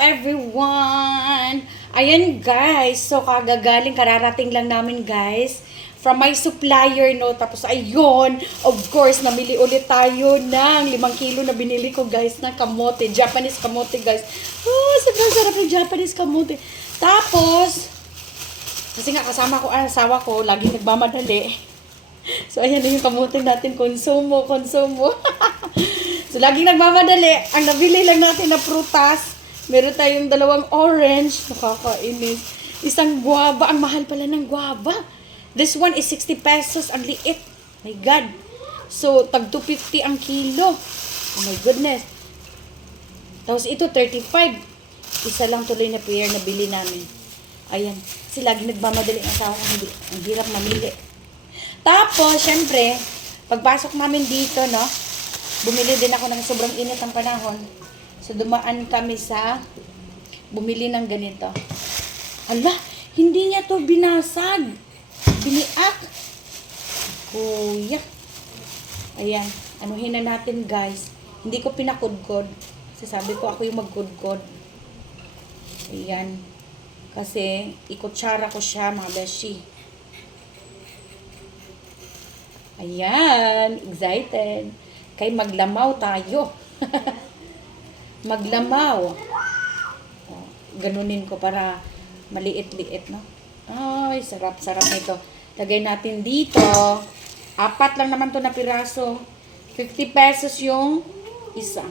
everyone! Ayan guys, so kararating lang namin guys from my supplier, no? Tapos ayun, of course, namili ulit tayo ng 5 kilo na binili ko guys na kamote, Japanese kamote guys. Oh, sobrang sarap ng Japanese kamote. Tapos, kasi nga kasama ko ang asawa ko, laging nagmamadali. So ayan na yung kamote natin, konsumo. So, laging nagmamadali. Ang nabili lang natin na prutas, meron tayong 2 orange. Nakakainis. Isang guava. Ang mahal pala ng guava. This one is 60 pesos. Ang liit. My God. So, tag 250 ang kilo. Oh my goodness. Tapos ito, 35. Isa lang tuloy na pair na bili namin. Ayan. Kasi laging nagmamadali ang asawa ko. Ang hirap mamili. Tapos, syempre, pagpasok namin dito, no? Bumili din ako ng sobrang init ang panahon. So, dumaan kami sa bumili ng ganito. Hala, hindi niya to binasag. Biniak. Kuya. Ayan. Anuhin na natin, guys. Hindi ko pinakudkod. Kasi sabi ko, ako yung magkudkod. Ayan. Kasi, ikutsara ko siya, mga beshi. Ayan. Excited. Kay maglamaw tayo. Maglamaw. Ganunin ko para maliit-liit, no? Ay, sarap-sarap nito. Lagay natin dito. 4 lang naman to na piraso. 50 pesos yung isa.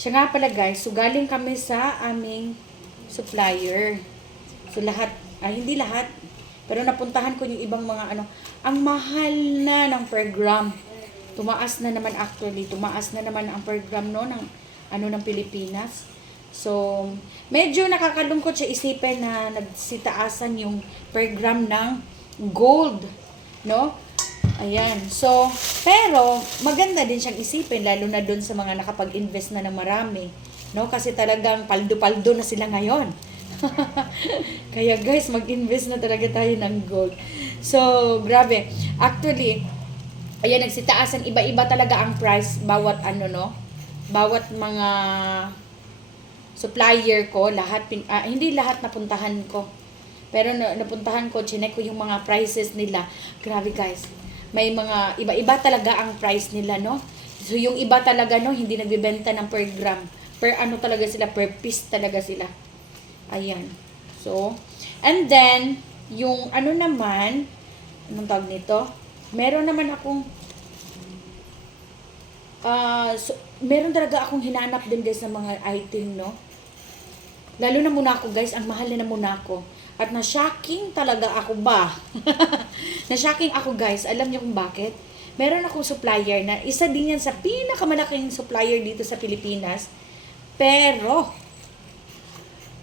Siya nga pala guys, so galing kami sa aming supplier. So lahat, hindi lahat, pero napuntahan ko yung ibang mga ang mahal na ng per gram. Tumaas na naman actually. Tumaas na naman ang per gram no, ng Pilipinas. So, medyo nakakalungkot siya isipin na nagsitaasan yung per gram ng gold. No? Ayan. So, pero maganda din siyang isipin lalo na doon sa mga nakapag-invest na ng marami. No? Kasi talagang paldo-paldo na sila ngayon. Kaya guys, mag-invest na talaga tayo ng gold. So, grabe. Actually, ayan, nagsitaasan, iba-iba talaga ang price bawat bawat mga supplier ko, lahat, hindi lahat napuntahan ko. Pero napuntahan ko, chinek ko yung mga prices nila. Grabe guys, may mga iba-iba talaga ang price nila, no? So yung iba talaga, no, hindi nagbibenta ng per gram. Per talaga sila, per piece talaga sila. Ayan. So, and then, yung naman, anong tawag nito? Meron naman akong meron talaga akong hinanap din guys sa mga item, no? Lalo na Monaco guys, ang mahal na Monaco. At na-shocking talaga ako ba? Na-shocking ako guys, alam niyo kung bakit? Meron akong supplier na isa din yan sa pinakamalaking supplier dito sa Pilipinas. Pero,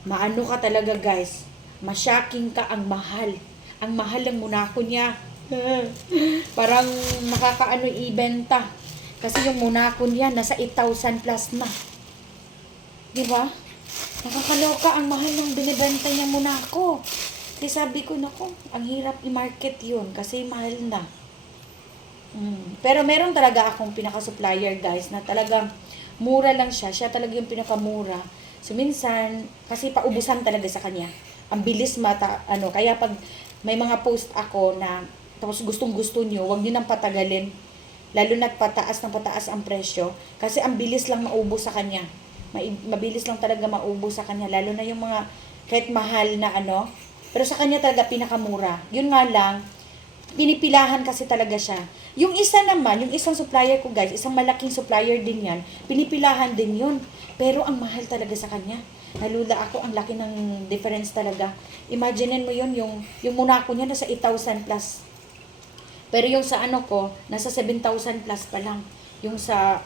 maano ka talaga guys, ma-shocking ka, ang mahal. Ang mahal ng Monaco niya. Parang makakaano ibenta. Kasi yung Monaco niya, nasa 8,000 plus na. Diba? Nakakaloka, ang mahal ng binibenta niya Monaco. Kasi sabi ko, nako, ang hirap i-market yun. Kasi mahal na. Pero meron talaga akong pinaka-supplier guys, na talagang mura lang siya. Siya talaga yung pinakamura. So minsan, kasi paubusan talaga sa kanya. Ang bilis kaya pag may mga post ako na tapos gustong-gusto nyo, huwag nyo nang patagalin. Lalo na't pataas ang presyo. Kasi ang bilis lang maubos sa kanya. Mabilis lang talaga maubos sa kanya. Lalo na yung mga kahit mahal na pero sa kanya talaga pinakamura. Yun nga lang, pinipilahan kasi talaga siya. Yung isa naman, yung isang supplier ko guys, isang malaking supplier din yan, pinipilahan din yun. Pero ang mahal talaga sa kanya. Nalula ako, ang laki ng difference talaga. Imaginein mo yun, yung Monaco niya nasa 8,000 plus. Pero yung sa ko, nasa 7,000 plus pa lang. Yung sa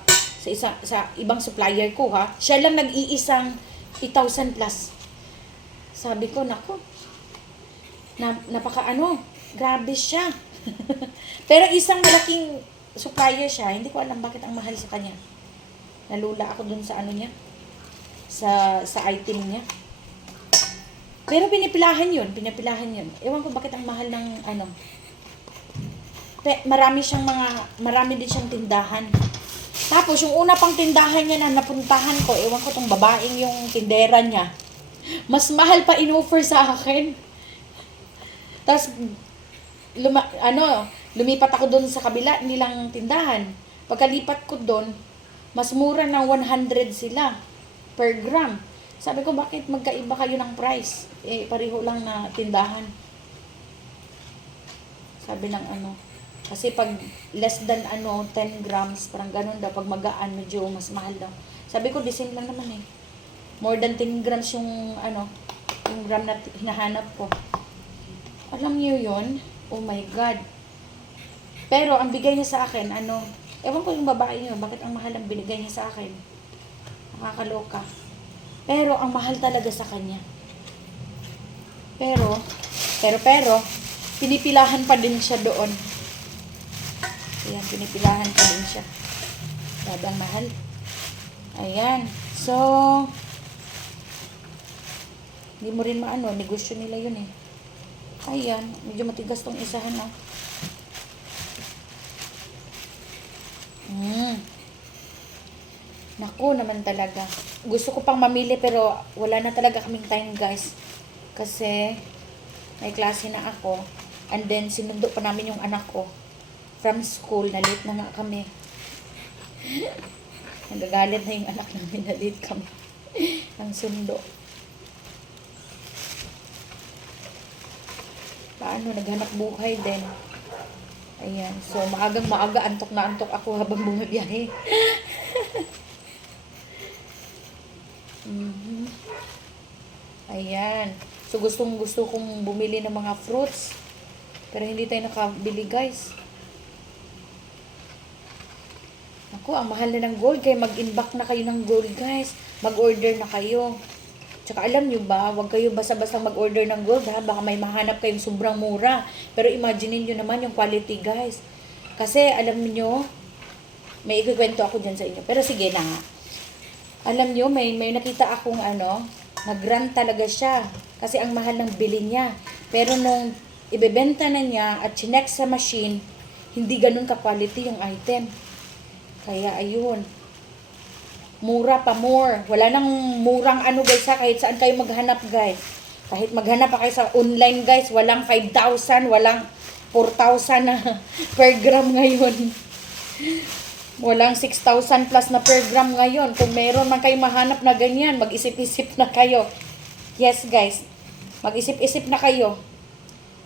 ibang supplier ko ha, siya lang nag-iisang 8,000 plus. Sabi ko, nako, napaka grabe siya. Pero isang malaking supplier siya, hindi ko alam bakit ang mahal sa kanya. Nalula ako dun sa niya, sa item niya. Pero pinipilahan yun. Ewan ko bakit ang mahal ng marami din siyang tindahan. Tapos, yung una pang tindahan niya na napuntahan ko, ewan ko tong babaeng yung tindera niya. Mas mahal pa in-offer sa akin. Tapos, lumipat ako doon sa kabila nilang tindahan. Pagkalipat ko doon, mas mura ng 100 sila per gram. Sabi ko, bakit magkaiba kayo ng price? Pareho lang na tindahan. Sabi ng kasi pag less than 10 grams, parang ganun daw. Pag magaan, medyo mas mahal daw. Sabi ko, the same lang naman eh. More than 10 grams yung gram na hinahanap ko. Alam niyo yun? Oh my God. Pero, ang bigay niya sa akin, ewan ko yung babae niyo, bakit ang mahal ang binigay niya sa akin? Nakakaloka. Pero, ang mahal talaga sa kanya. Pero, pinipilahan pa din siya doon. Ayan, pinipilahan pa din siya. Sabang mahal. Ayan. So, hindi mo rin negosyo nila yun eh. Ayan, medyo matigas tong isahan na. Naku naman talaga. Gusto ko pang mamili pero wala na talaga kaming time guys. Kasi may klase na ako. And then sinundo pa namin yung anak ko from school. Na late na nga kami. Nagagalit na yung anak namin na late kami. Ang sundo. Paano, naghanap buhay din. Ayan. So, maaga, antok na antok ako habang bumabiyahe. Ayan. So, gusto kong bumili ng mga fruits. Pero hindi tayo nakabili, guys. Ako, ang mahal na ng gold. Kaya mag-inbox na kayo ng gold, guys. Mag-order na kayo. Tsaka alam nyo ba, huwag kayo basta-basta mag-order ng gold ha. Baka may mahanap kayong sobrang mura. Pero imagine nyo naman yung quality guys. Kasi alam nyo, may ikukwento ako dyan sa inyo. Pero sige na nga. Alam nyo, may nakita akong nag-run talaga siya. Kasi ang mahal ng bili niya. Pero nung ibebenta na niya at chinek sa machine, hindi ganun ka-quality yung item. Kaya ayun. Mura pa more. Wala nang murang guys ha. Kahit saan kayo maghanap guys. Kahit maghanap pa kayo sa online guys. Walang 5,000. Walang 4,000 na per gram ngayon. Walang 6,000 plus na per gram ngayon. Kung meron man kayo mahanap na ganyan, mag-isip-isip na kayo. Yes guys. Mag-isip-isip na kayo.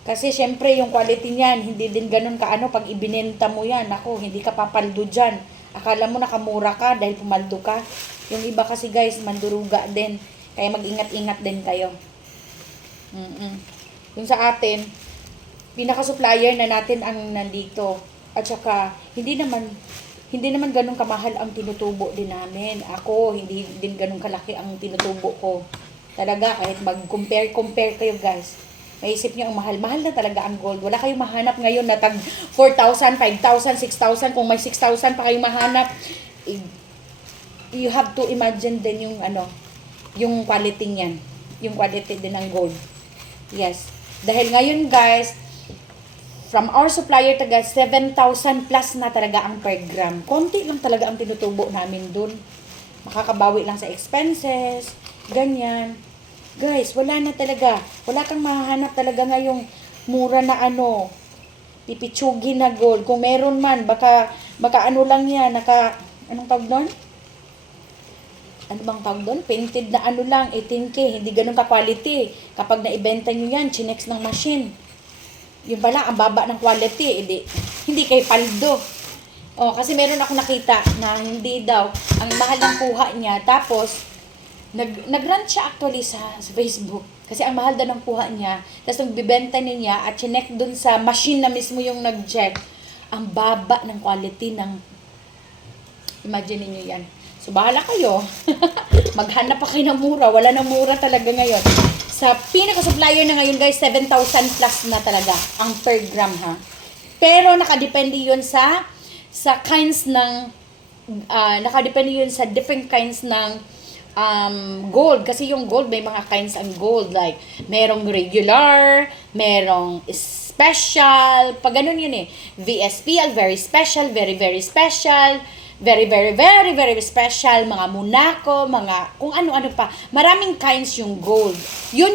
Kasi syempre yung quality niyan, hindi din ganun pag ibinenta mo yan. Ako, hindi ka papaldo dyan. Akala mo nakamura ka dahil pumaldo ka. Yung iba kasi guys, manduruga din. Kaya mag-ingat-ingat din kayo. Yung sa atin, pinaka-supplier na natin ang nandito. At saka, hindi naman ganun kamahal ang tinutubo din namin. Ako, hindi din ganun kalaki ang tinutubo ko. Talaga, kahit mag-compare kayo guys. Maisip nyo ang mahal na talaga ang gold. Wala kayong mahanap ngayon na tag 4,000, 5,000, 6,000. Kung may 6,000 pa kayong mahanap, you have to imagine din yung quality niyan. Yung quality din ng gold. Yes. Dahil ngayon guys, from our supplier taga 7,000 plus na talaga ang per gram. Konti lang talaga ang tinutubo namin dun. Makakabawi lang sa expenses, ganyan. Guys, wala na talaga. Wala kang mahanap talaga ngayong mura na pipitsugin na gold. Kung meron man, baka lang yan, anong tawag doon? Ano bang tawag doon? Painted na lang, 18K, hindi ganun ka-quality. Kapag naibenta nyo yan, chinex ng machine. Yung pala, ang baba ng quality, hindi kayo paldo. Kasi meron ako nakita na hindi daw, ang mahal ng kuha niya, tapos, nag-run siya actually sa Facebook. Kasi ang mahal daw ng kuha niya. Tapos nagbibenta niya at chinek dun sa machine na mismo yung nag-check. Ang baba ng quality ng... Imagine niyo yan. So, bahala kayo. Maghanap pa kayo ng mura. Wala na mura talaga ngayon. Sa pinaka-supplier na ngayon guys, 7,000 plus na talaga ang per gram ha. Pero nakadepende yun sa kinds ng... nakadepende yun sa different kinds ng gold. Kasi yung gold, may mga kinds ang gold. Like, merong regular, merong special. Pag ganun yun VSP, very special, very, very special. Very, very, very, very special. Mga Monaco, mga kung ano-ano pa. Maraming kinds yung gold. Yun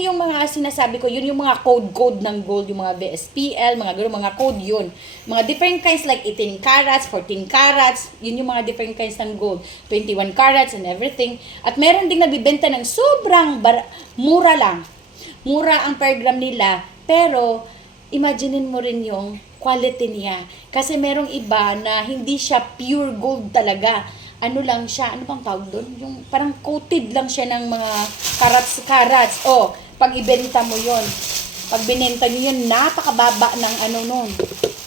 yung mga sinasabi ko, yun yung mga code ng gold, yung mga VSPL, mga gano'n, mga code yun. Mga different kinds like 18 carats, 14 carats, yun yung mga different kinds ng gold. 21 carats and everything. At meron ding nabibenta ng sobrang mura lang. Mura ang per gram nila, pero imaginein mo rin yung quality niya. Kasi merong iba na hindi siya pure gold talaga. Ano lang siya, ano bang tawag doon? Yung parang coated lang siya ng mga carats. O, pag ibenta mo yon, pag binenta nyo yun, napakababa ng ano nun.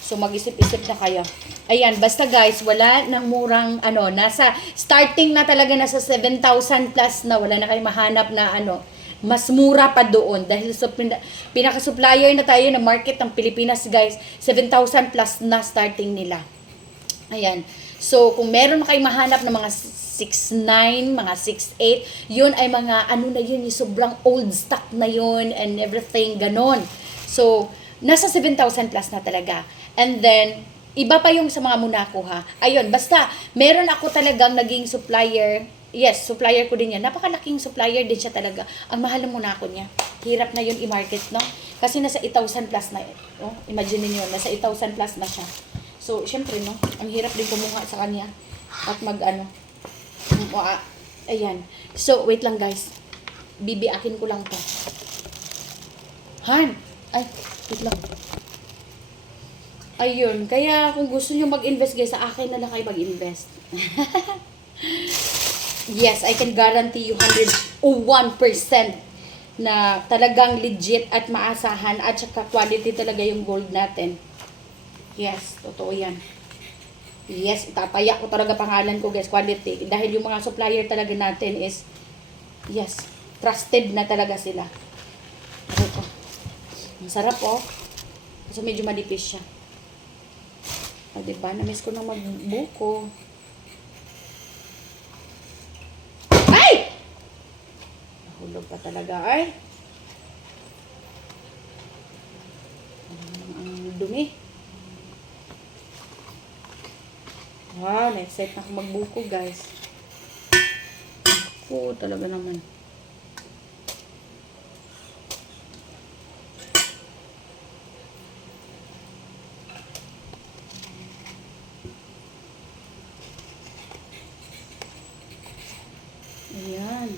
So, mag-isip-isip na kayo. Ayan, basta guys, wala nang murang, nasa, starting na talaga nasa 7,000 plus na, wala na kayo mahanap na mas mura pa doon. Dahil sa pinaka-supplier na tayo ng market ng Pilipinas, guys, 7,000 plus na starting nila. Ayan. So, kung meron na kayo mahanap ng mga 6'9", mga 6'8", yun ay mga, na yun, yung sobrang old stock na yun and everything, ganon. So, nasa 7,000 plus na talaga. And then, iba pa yung sa mga Monaco, ha. Ayun, basta, meron ako talagang naging supplier. Yes, supplier ko din yan. Napakalaking supplier din siya talaga. Ang mahal ng Monaco niya. Hirap na yun i-market, no? Kasi nasa 8,000 plus na yun. Oh, imagine niyo, nasa 8,000 plus na siya. So, syempre, no? Ang hirap din kumuha sa kanya. At ayan. So, wait lang, guys. Bibiakin ko lang to. Han! Ay, wait lang. Ayun. Kaya, kung gusto nyo mag-invest, guys, sa akin na lang kayo mag-invest. Yes, I can guarantee you 101% na talagang legit at maasahan at saka quality talaga yung gold natin. Yes, totoo yan. Yes, itatayak ko talaga pangalan ko, guys, quality. Dahil yung mga supplier talaga natin is, yes, trusted na talaga sila. Ito. Ang sarap, oh. Kasi medyo manipis siya. O, diba? Namiss ko na magbuko. Ay! Nahulog pa talaga, ay. Ang dumi. Wow, na-excite na ako magbuko, guys. Oo, talaga naman. Ayan.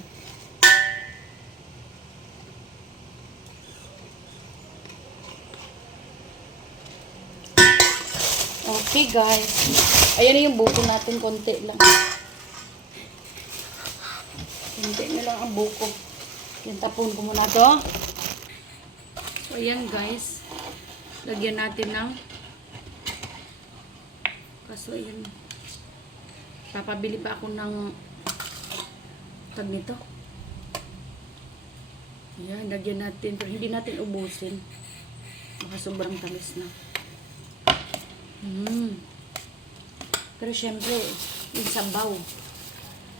Okay, guys. Ayan na yung buko natin. Konti lang. Konti na lang ang buko. Yan, tapon ko muna to. So, ayan, guys. Lagyan natin ng kaso, ayan. Papabili pa ako ng tag nito. Ayan, lagyan natin. Pero hindi natin ubusin. Baka sobrang tamis na. Pero syempre, yung sabaw.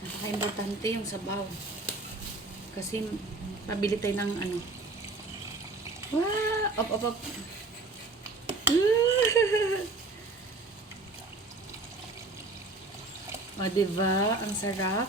Napaka-importante yung sabaw. Kasi, pabili tayo ng Wow! Op. O, diba? Ang sarap.